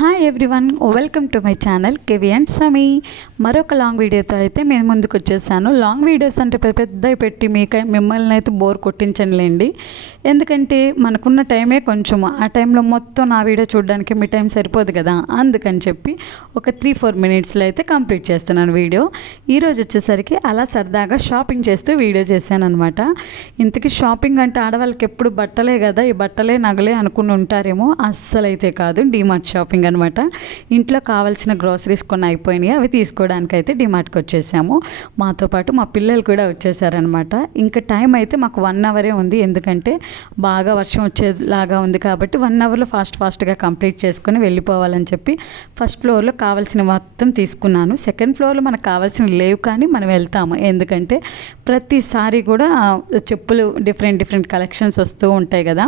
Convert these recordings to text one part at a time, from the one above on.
Hi everyone welcome to my channel Kavi and Sami మరొక long వీడియోతో అయితే మేము ముందుకు వచ్చేసాను. లాంగ్ వీడియోస్ అంటే పెద్దవి పెట్టి మీకు మిమ్మల్ని అయితే బోర్ కొట్టించనులేండి. ఎందుకంటే మనకున్న టైమే కొంచెం ఆ టైంలో మొత్తం నా వీడియో చూడడానికి మీ టైం సరిపోదు కదా. అందుకని చెప్పి ఒక త్రీ ఫోర్ మినిట్స్లో అయితే కంప్లీట్ చేస్తున్నాను వీడియో ఈరోజు వచ్చేసరికి అలా సరదాగా షాపింగ్ చేస్తూ వీడియో చేశాను అనమాట ఇంతకీ షాపింగ్ అంటే ఆడవాళ్ళకి ఎప్పుడు బట్టలే కదా. ఈ బట్టలే నగలే అనుకుని ఉంటారేమో అస్సలైతే కాదు. డీమార్ట్ షాపింగ్ అనమాట ఇంట్లో కావాల్సిన గ్రోసరీస్ కొన్ని అయిపోయినాయి అవి తీసుకోవడానికి అయితే డిమార్ట్కి వచ్చేసాము. మాతో పాటు మా పిల్లలు కూడా వచ్చేసారనమాట ఇంకా టైం అయితే మాకు వన్ అవరే ఉంది. ఎందుకంటే బాగా వర్షం వచ్చేలాగా ఉంది కాబట్టి వన్ అవర్లో ఫాస్ట్ ఫాస్ట్గా కంప్లీట్ చేసుకొని వెళ్ళిపోవాలని చెప్పి ఫస్ట్ ఫ్లోర్లో కావాల్సిన మొత్తం తీసుకున్నాను. సెకండ్ ఫ్లోర్లో మనకు కావాల్సిన లేవు కానీ మనం వెళ్తాము. ఎందుకంటే ప్రతిసారి కూడా చెప్పులు డిఫరెంట్ డిఫరెంట్ కలెక్షన్స్ వస్తూ ఉంటాయి కదా.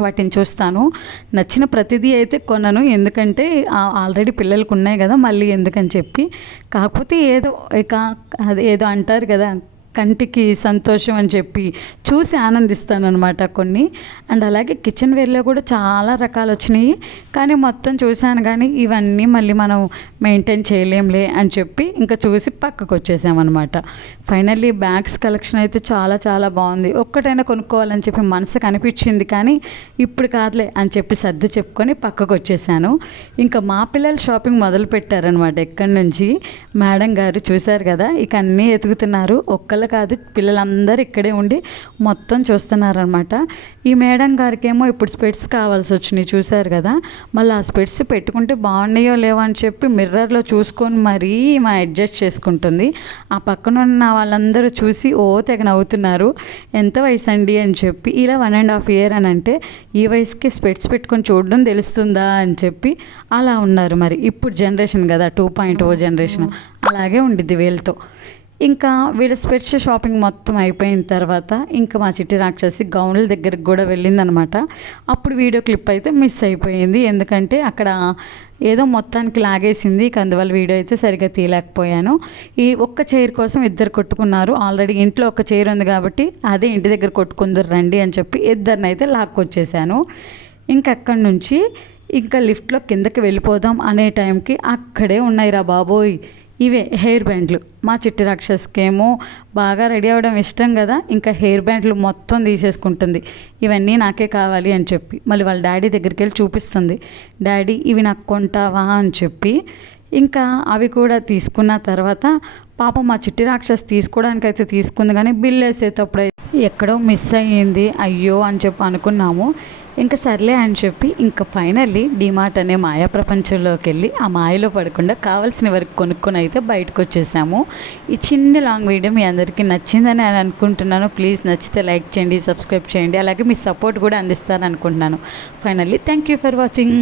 వాటిని చూస్తాను. నచ్చిన ప్రతిదీ అయితే కొనను. ఎందుకంటే ఆల్రెడీ పిల్లలకు ఉన్నాయి కదా మళ్ళీ ఎందుకని చెప్పి. కాకపోతే ఏదో ఇక అది ఏదో అంటారు కదా కంటికి సంతోషం అని చెప్పి చూసి ఆనందిస్తాను అనమాట కొన్ని. అండ్ అలాగే కిచెన్ వేర్లో కూడా చాలా రకాలు వచ్చినాయి. కానీ మొత్తం చూశాను కానీ ఇవన్నీ మళ్ళీ మనం మెయింటైన్ చేయలేంలే అని చెప్పి ఇంకా చూసి పక్కకు వచ్చేసామన్నమాట. ఫైనల్లీ బ్యాగ్స్ కలెక్షన్ అయితే చాలా చాలా బాగుంది. ఒక్కటైనా కొనుక్కోవాలని చెప్పి మనసుకు అనిపించింది కానీ ఇప్పుడు కాదులే అని చెప్పి సర్ది చెప్పుకొని పక్కకు వచ్చేసాను. ఇంకా మా పిల్లలు షాపింగ్ మొదలు పెట్టారనమాట ఎక్కడి నుంచి? మేడం గారు చూశారు కదా ఇక అన్నీ ఎతుకుతున్నారు. ఒక్కళ్ళు కాదు పిల్లలందరూ ఇక్కడే ఉండి మొత్తం చూస్తున్నారనమాట ఈ మేడం గారికి ఏమో ఇప్పుడు స్పెట్స్ కావాల్సి వచ్చినాయి చూశారు కదా. మళ్ళీ ఆ స్పెట్స్ పెట్టుకుంటే బాగున్నాయో లేవో అని చెప్పి మిర్రర్లో చూసుకొని మరీ మా అడ్జస్ట్ చేసుకుంటుంది. ఆ పక్కన ఉన్న వాళ్ళందరూ చూసి ఓ తెగ నవ్వుతున్నారు. ఎంత వయసు అండి అని చెప్పి ఇలా వన్ అండ్ హాఫ్ ఇయర్ అని అంటే ఈ వయసుకి స్పెట్స్ పెట్టుకొని చూడడం తెలుస్తుందా అని చెప్పి అలా ఉన్నారు మరి. ఇప్పుడు జనరేషన్ కదా టూ పాయింట్ ఓ జనరేషన్. అలాగే ఉండిద్ది వీళ్ళతో. ఇంకా వీళ్ళ స్పెట్స్ షాపింగ్ మొత్తం అయిపోయిన తర్వాత ఇంకా మా చిట్టి రాక్షసి గౌన్ల దగ్గరికి కూడా వెళ్ళిందనమాట. అప్పుడు వీడియో క్లిప్ అయితే మిస్ అయిపోయింది. ఎందుకంటే అక్కడ ఏదో మొత్తానికి లాగేసింది. ఇక అందువల్ల వీడియో అయితే సరిగ్గా తీయలేకపోయాను. ఈ ఒక్క చైర్ కోసం ఇద్దరు కొట్టుకున్నారు. ఆల్రెడీ ఇంట్లో ఒక చైర్ ఉంది కాబట్టి అదే ఇంటి దగ్గర కొట్టుకుందరు రండి అని చెప్పి ఇద్దరిని అయితే లాక్కొచ్చేసాను. ఇంకా అక్కడి నుంచి ఇంకా లిఫ్ట్లో కిందకి వెళ్ళిపోదాం అనే టైంకి అక్కడే ఉన్నాయి రా బాబోయ్. ఇవే హెయిర్ బ్యాండ్లు. మా చిట్టి రాక్షస్కేమో బాగా రెడీ అవ్వడం ఇష్టం కదా ఇంకా హెయిర్ బ్యాండ్లు మొత్తం తీసేసుకుంటుంది. ఇవన్నీ నాకే కావాలి అని చెప్పి మళ్ళీ వాళ్ళ డాడీ దగ్గరికి వెళ్ళి చూపిస్తుంది. డాడీ ఇవి నాకు కొంటావా? అని చెప్పి ఇంకా అవి కూడా తీసుకున్న తర్వాత పాపం మా చిట్టి రాక్షస్ తీసుకోవడానికి అయితే తీసుకుంది కానీ బిల్ వేసేటప్పుడు అయితే ఎక్కడో మిస్ అయ్యింది అయ్యో అని చెప్పి అనుకున్నాము. ఇంకా సర్లే అని చెప్పి ఇంకా ఫైనల్లీ డిమార్ట్ అనే మాయా ప్రపంచంలోకి వెళ్ళి ఆ మాయలో పడకుండా కావాల్సిన వరకు కొనుక్కొని అయితే బయటకు వచ్చేసాము. ఈ చిన్న లాంగ్ వీడియో మీ అందరికీ నచ్చిందని నేను అనుకుంటున్నాను. ప్లీజ్ నచ్చితే లైక్ చేయండి సబ్స్క్రైబ్ చేయండి. అలాగే మీ సపోర్ట్ కూడా అందిస్తారని అనుకుంటున్నాను finally thank you for watching